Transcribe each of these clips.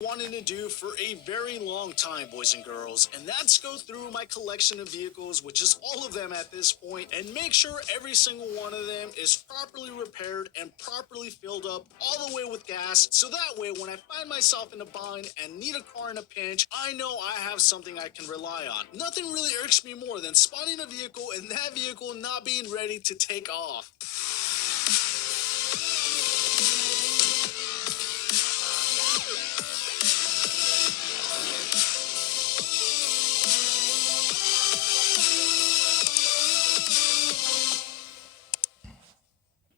Wanted to do for a very long time, boys and girls, and that's go through my collection of vehicles, which is all of them at this point, and make sure every single one of them is properly repaired and properly filled up all the way with gas, so that way when I find myself in a bind and need a car in a pinch, I know I have something I can rely on. Nothing really irks me more than spotting a vehicle and that vehicle not being ready to take off.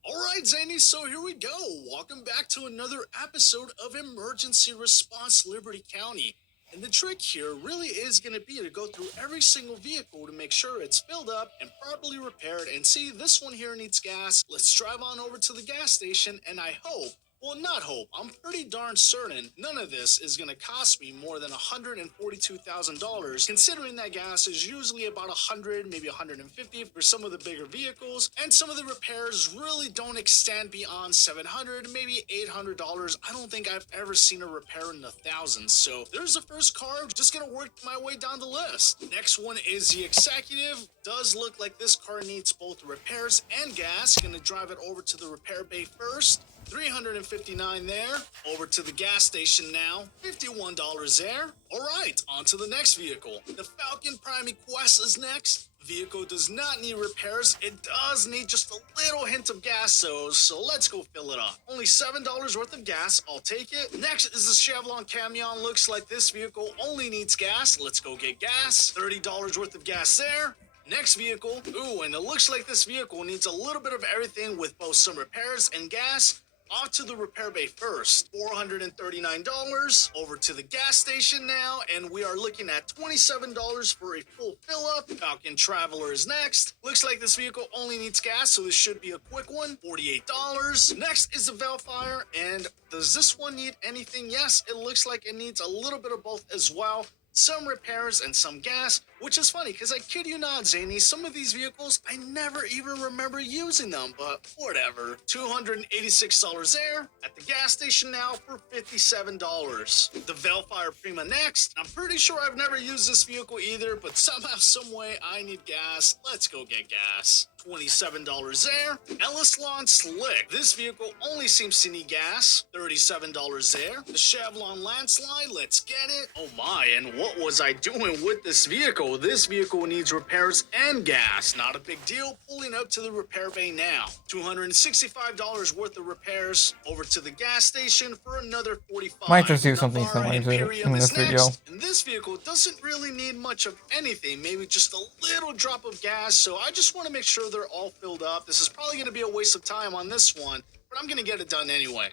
Alright, Zany, so here we go. Welcome back to another episode of Emergency Response Liberty County. And the trick here really is going to be to go through every single vehicle to make sure it's filled up and properly repaired. And see, this one here needs gas. Let's drive on over to the gas station, and I hope, well, not hope, I'm pretty darn certain none of this is going to cost me more than $142,000, considering that gas is usually about $100, maybe $150 for some of the bigger vehicles, and some of the repairs really don't extend beyond $700, maybe $800. I don't think I've ever seen a repair in the thousands, so there's the first car. Just going to work my way down the list. Next one is the Executive. Does look like this car needs both repairs and gas. Going to drive it over to the repair bay first. $359 there. Over to the gas station now. $51 there. Alright, on to the next vehicle. The Falcon Prime Quest is next. Vehicle does not need repairs. It does need just a little hint of gas, so let's go fill it up. Only $7 worth of gas. I'll take it. Next is the Chevron Camion. Looks like this vehicle only needs gas. Let's go get gas. $30 worth of gas there. Next vehicle. Ooh, and it looks like this vehicle needs a little bit of everything with both some repairs and gas. Off to the repair bay first. $439. Over to the gas station now, and we are looking at $27 for a full fill up. Falcon Traveler is next. Looks like this vehicle only needs gas, so this should be a quick one. $48. Next is the Vellfire, and does this one need anything? Yes, it looks like it needs a little bit of both as well. Some repairs and some gas, which is funny because I kid you not, Zany, some of these vehicles, I never even remember using them, but whatever. $286 there. At the gas station now for $57. The Vellfire Prima next. I'm pretty sure I've never used this vehicle either, but somehow, some way, I need gas. Let's go get gas. $27 there. Ellis-Lon Slick. This vehicle only seems to need gas. $37 there. The Chevron Landslide. Let's get it. Oh my, and what was I doing with this vehicle? This vehicle needs repairs and gas. Not a big deal. Pulling up to the repair bay now. $265 worth of repairs. Over to the gas station for another $45. Might just do something similar to it in this video. And this vehicle doesn't really need much of anything. Maybe just a little drop of gas. So I just want to make sure they're all filled up. This is probably going to be a waste of time on this one, but I'm going to get it done anyway.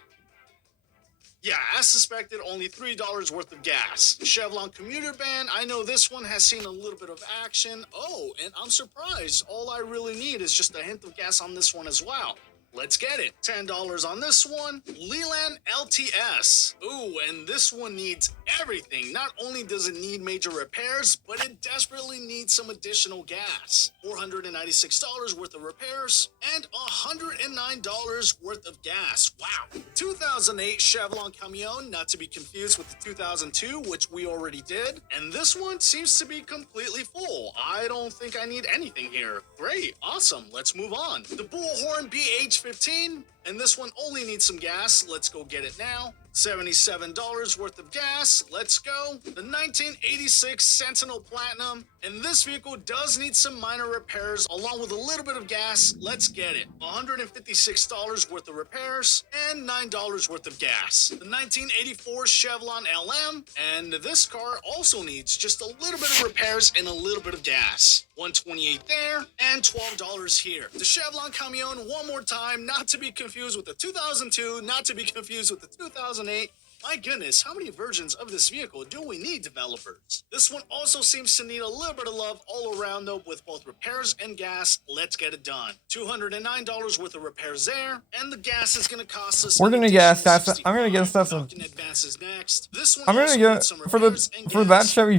Yeah, as suspected, only $3 worth of gas. Chevron Commuter Van, I know this one has seen a little bit of action. Oh, and I'm surprised. All I really need is just a hint of gas on this one as well. Let's get it. $10 on this one. Leland LTS. Ooh, and this one needs everything. Not only does it need major repairs, but it desperately needs some additional gas. $496 worth of repairs and $109 worth of gas. Wow. 2008 Chevron Camion, not to be confused with the 2002, which we already did. And this one seems to be completely full. I don't think I need anything here. Great. Awesome. Let's move on. The Bullhorn BH15, and this one only needs some gas. Let's go get it now. $77 worth of gas. Let's go. The 1986 Sentinel Platinum, and this vehicle does need some minor repairs along with a little bit of gas. Let's get it. $156 worth of repairs and $9 worth of gas. The 1984 Chevron LM, and this car also needs just a little bit of repairs and a little bit of gas. $128 there and $12 here. The Chevron Camion, one more time, not to be confused with the 2002, not to be confused with the 2008. My goodness, how many versions of this vehicle do we need, developers? This one also seems to need a little bit of love all around though, with both repairs and gas. Let's get it done. $209 worth of repairs there, and the gas is going to cost us. We're gonna get stats. I'm gonna get stuff. I'm gonna get for that Chevy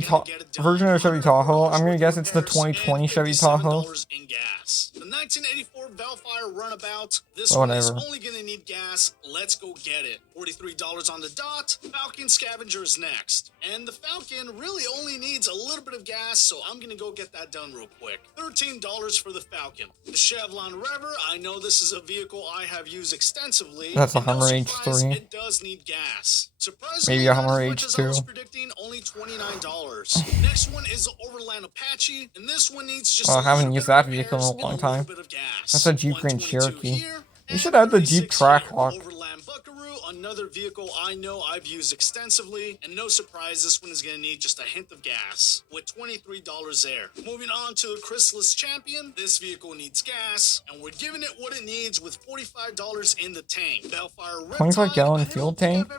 version of Chevy Tahoe. I'm gonna guess it's the 2020 Chevy Tahoe. The 1984 Vellfire Runabout. This one is only going to need gas. Let's go get it. $43 on the dot. shot, Falcon Scavenger is next. And the Falcon really only needs a little bit of gas, so I'm gonna go get that done real quick. $13 for the Falcon. The Chevron Rever, I know this is a vehicle I have used extensively. That's a Hummer no surprise, H3. It does need gas. Surprisingly, Maybe a not Hummer as much as I was H2. predicting, only $29. Next one is the Overland Apache, and this one needs just I haven't used that vehicle in a long time. That's a Jeep Grand Cherokee. You should add the Jeep Trackhawk. Overland Buckaroo, another vehicle I know I've used extensively, and no surprise, this one is going to need just a hint of gas, with $23 there. Moving on to the Chrysalis Champion, this vehicle needs gas, and we're giving it what it needs with $45 in the tank. Bellfire Riptide, 25-gallon fuel tank?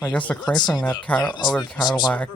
I guess the Chrysler and that other Cadillac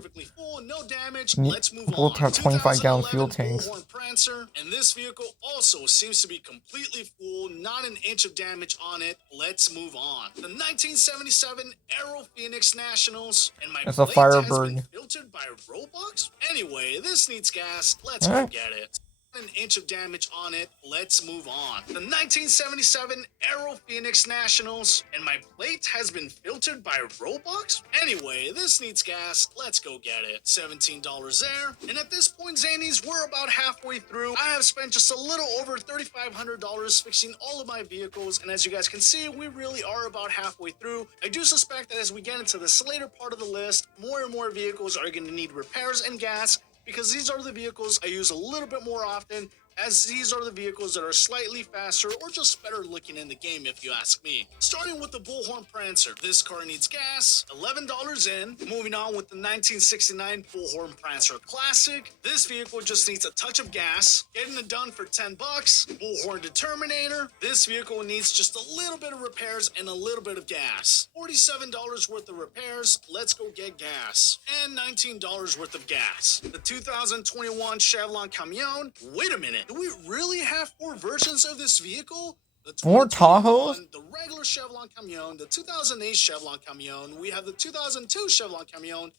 both have 25-gallon fuel tanks. Prancer, and this vehicle also seems to be completely full, not an inch of damage on it. Let's move on. The 1977 Aero Phoenix Nationals, and my it's a plate Firebird. has been filtered by Roblox. Anyway, this needs gas. Let's go get it. An inch of damage on it. Let's move on. The 1977 Aero Phoenix Nationals, and my plate has been filtered by Roblox. Anyway, this needs gas. Let's go get it. $17 there. And at this point, Zanies, we're about halfway through. I have spent just a little over $3,500 fixing all of my vehicles, and as you guys can see, we really are about halfway through. I do suspect that as we get into this later part of the list, more and more vehicles are going to need repairs and gas, because these are the vehicles I use a little bit more often, as these are the vehicles that are slightly faster or just better looking in the game, if you ask me. Starting with the Bullhorn Prancer, this car needs gas, $11 in. Moving on with the 1969 Bullhorn Prancer Classic, this vehicle just needs a touch of gas, getting it done for $10. Bullhorn Determinator, this vehicle needs just a little bit of repairs and a little bit of gas. $47 worth of repairs, let's go get gas. And $19 worth of gas. The 2021 Chevron Camion, wait a minute. Do we really have 4 versions of this vehicle? The 4 Tahoes? The regular Chevron Camion, the 2008 Chevron Camion, we have the 2002 Chevron Camion.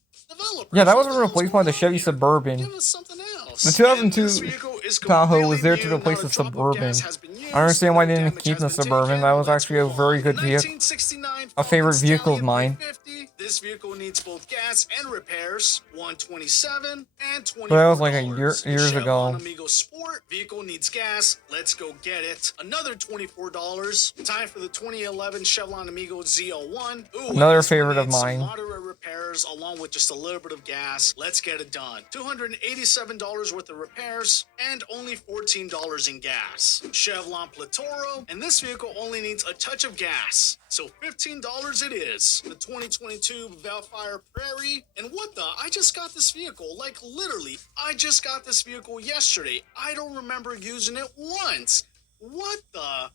Yeah, that was replaced by the Chevy Suburban. Give us something else. The 2002 Tahoe was there to replace the Suburban. I understand why they didn't keep the Suburban. That was actually a very good vehicle. A favorite vehicle of mine. This vehicle needs both gas and repairs. $127 and $24. But that was like years ago. Amigo Sport vehicle needs gas. Let's go get it. Another $24. Time for the 2011 Chevron Amigo ZL1. Ooh, another favorite of mine. Moderate repairs along with just a little bit of gas. Let's get it done. $287 worth of repairs and only $14 in gas. Chevron Platoro, and this vehicle only needs a touch of gas, so $15 it is. The 2022 Valfire Prairie, and what the? I just got this vehicle, like literally, I just got this vehicle yesterday. I don't remember using it once. What the?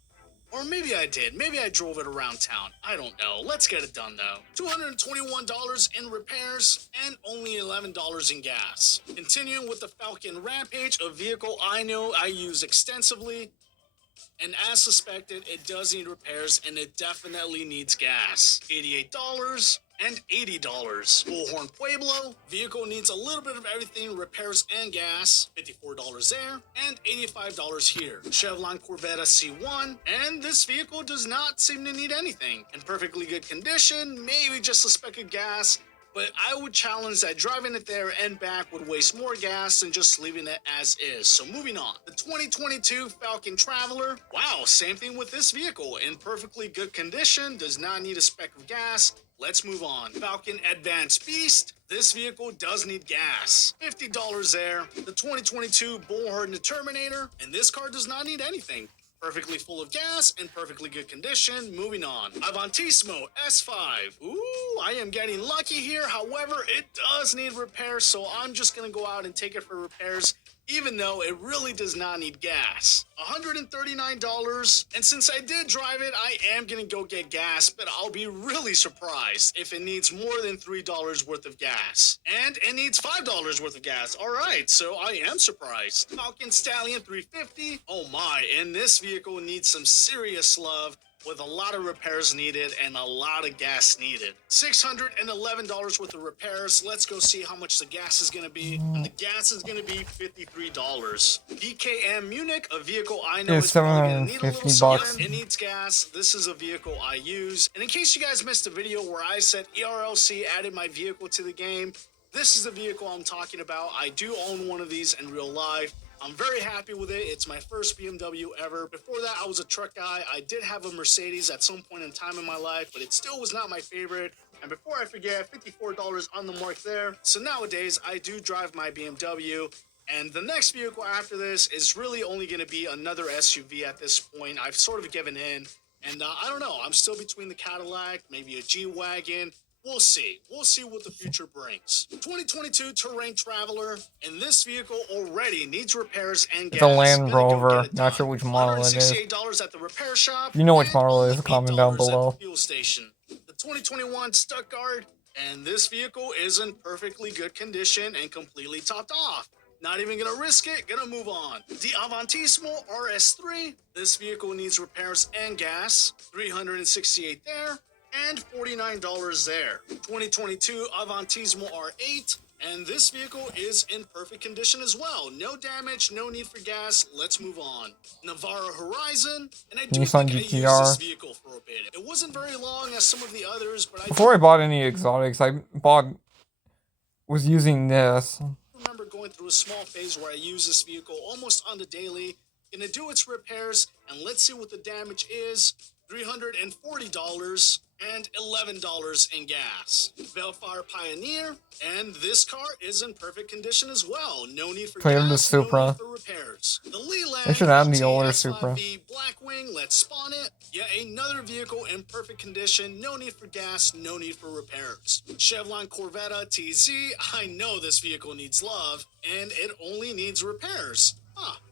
Or maybe I did. Maybe I drove it around town. I don't know. Let's get it done, though. $221 in repairs and only $11 in gas. Continuing with the Falcon Rampage, a vehicle I know I use extensively. And as suspected, it does need repairs, and it definitely needs gas. $88 and $80. Bullhorn Pueblo, vehicle needs a little bit of everything, repairs and gas. $54 there, and $85 here. Chevron Corvette C1, and this vehicle does not seem to need anything. In perfectly good condition, maybe just a speck of gas, but I would challenge that driving it there and back would waste more gas than just leaving it as is. So moving on. The 2022 Falcon Traveler. Wow, same thing with this vehicle. In perfectly good condition, does not need a speck of gas. Let's move on. Falcon Advanced Beast. This vehicle does need gas. $50 there. The 2022 Bullhorn Determinator. And this car does not need anything. Perfectly full of gas, in perfectly good condition. Moving on. Avantismo S5. Ooh, I am getting lucky here. However, it does need repairs, so I'm just going to go out and take it for repairs, even though it really does not need gas. $139, and since I did drive it, I am gonna go get gas, but I'll be really surprised if it needs more than $3 worth of gas. And it needs $5 worth of gas. All right, so I am surprised. Falcon Stallion 350. Oh my, and this vehicle needs some serious love. with a lot of repairs needed and a lot of gas needed. $611 worth of repairs. Let's go see how much the gas is going to be. And the gas is going to be $53. DKM Munich, a vehicle I know is probably going to need a little something. It needs gas. This is a vehicle I use. And in case you guys missed a video where I said ERLC added my vehicle to the game, this is the vehicle I'm talking about. I do own one of these in real life. I'm very happy with it. It's my first BMW ever. Before that, I was a truck guy. I did have a Mercedes at some point in time in my life, but it still was not my favorite. And before I forget, $54 on the mark there. So nowadays, I do drive my BMW. And the next vehicle after this is really only going to be another SUV at this point. I've sort of given in. And I don't know. I'm still between the Cadillac, maybe a G-Wagon. We'll see. We'll see what the future brings. 2022 Terrain Traveler, and this vehicle already needs repairs and gas. It's a Land Rover. Not sure which model it is. $168 at the repair shop. You know which model it is. Comment down below. Fuel station. The 2021 Stuttgart, and this vehicle is in perfectly good condition and completely topped off. Not even gonna risk it, gonna move on. The Avantismo RS3. This vehicle needs repairs and gas. $368 there. And $49 there. 2022 Avantismo R8, and this vehicle is in perfect condition as well. No damage, no need for gas. Let's move on. Navara Horizon, and I do Nissan think I GTR. used this vehicle for a bit. It wasn't very long as some of the others, but before I bought any exotics, was using this. I remember going through a small phase where I used this vehicle almost on the daily. Gonna do its repairs, and let's see what the damage is. $340 and $11 in gas. Velfire Pioneer, and this car is in perfect condition as well. No need for gas, Supra. no need for repairs. The Leland They should add the older Supra. Blackwing, let's spawn it. Yeah, another vehicle in perfect condition. No need for gas, no need for repairs. Chevron Corvette TZ, I know this vehicle needs love, and it only needs repairs.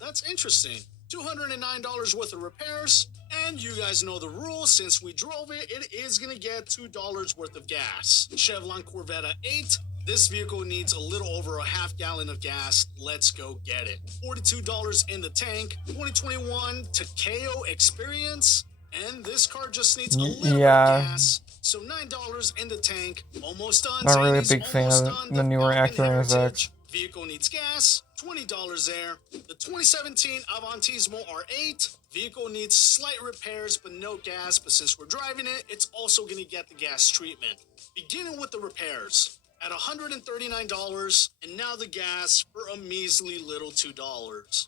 That's interesting. $209 worth of repairs. And you guys know the rules. Since we drove it, it is going to get $2 worth of gas. Chevron Corvette 8. This vehicle needs a little over a half gallon of gas. Let's go get it. $42 in the tank. 2021 Takeo Experience. And this car just needs a little bit of gas. So $9 in the tank. Almost done. Not really a big fan of the newer Acura NSX. Vehicle needs gas. $20 there. The 2017 Avantismo R8. Vehicle needs slight repairs but no gas, but since we're driving it, it's also going to get the gas treatment. Beginning with the repairs at $139, and now the gas for a measly little $2.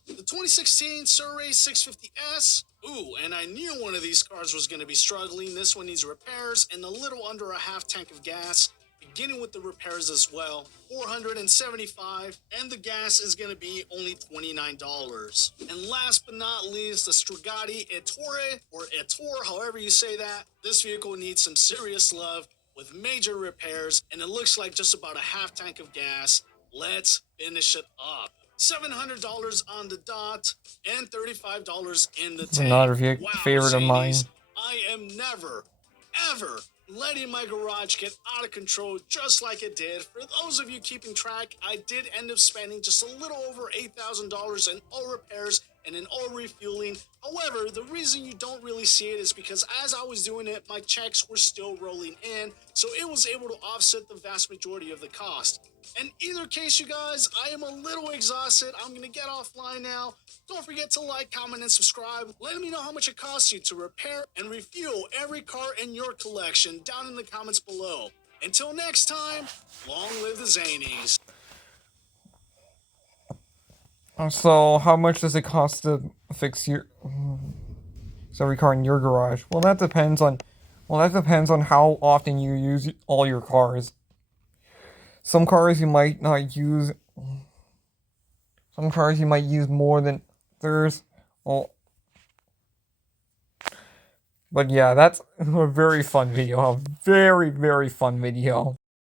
The 2016 Surrey 650S. Ooh, and I knew one of these cars was going to be struggling. This one needs repairs and a little under a half tank of gas. Beginning with the repairs as well, $475, and the gas is going to be only $29. And last but not least, the Strugati Ettore, or Ettore, however you say that. This vehicle needs some serious love with major repairs, and it looks like just about a half tank of gas. Let's finish it up. $700 on the dot, and $35 in the tank. Another favorite of mine. I am never, ever letting my garage get out of control just like it did. For those of you keeping track, I did end up spending just a little over $8,000 in all repairs and in all refueling. However, the reason you don't really see it is because as I was doing it, my checks were still rolling in, so it was able to offset the vast majority of the cost. In either case, you guys, I am a little exhausted. I'm going to get offline now. Don't forget to like, comment, and subscribe. Let me know how much it costs you to repair and refuel every car in your collection down in the comments below. Until next time, long live the Zanies. So, how much does it cost to fix every car in your garage? Well, that depends on how often you use all your cars. Some cars you might not use. Some cars you might use more than others. Well, but yeah, that's a very fun video. A very, very fun video.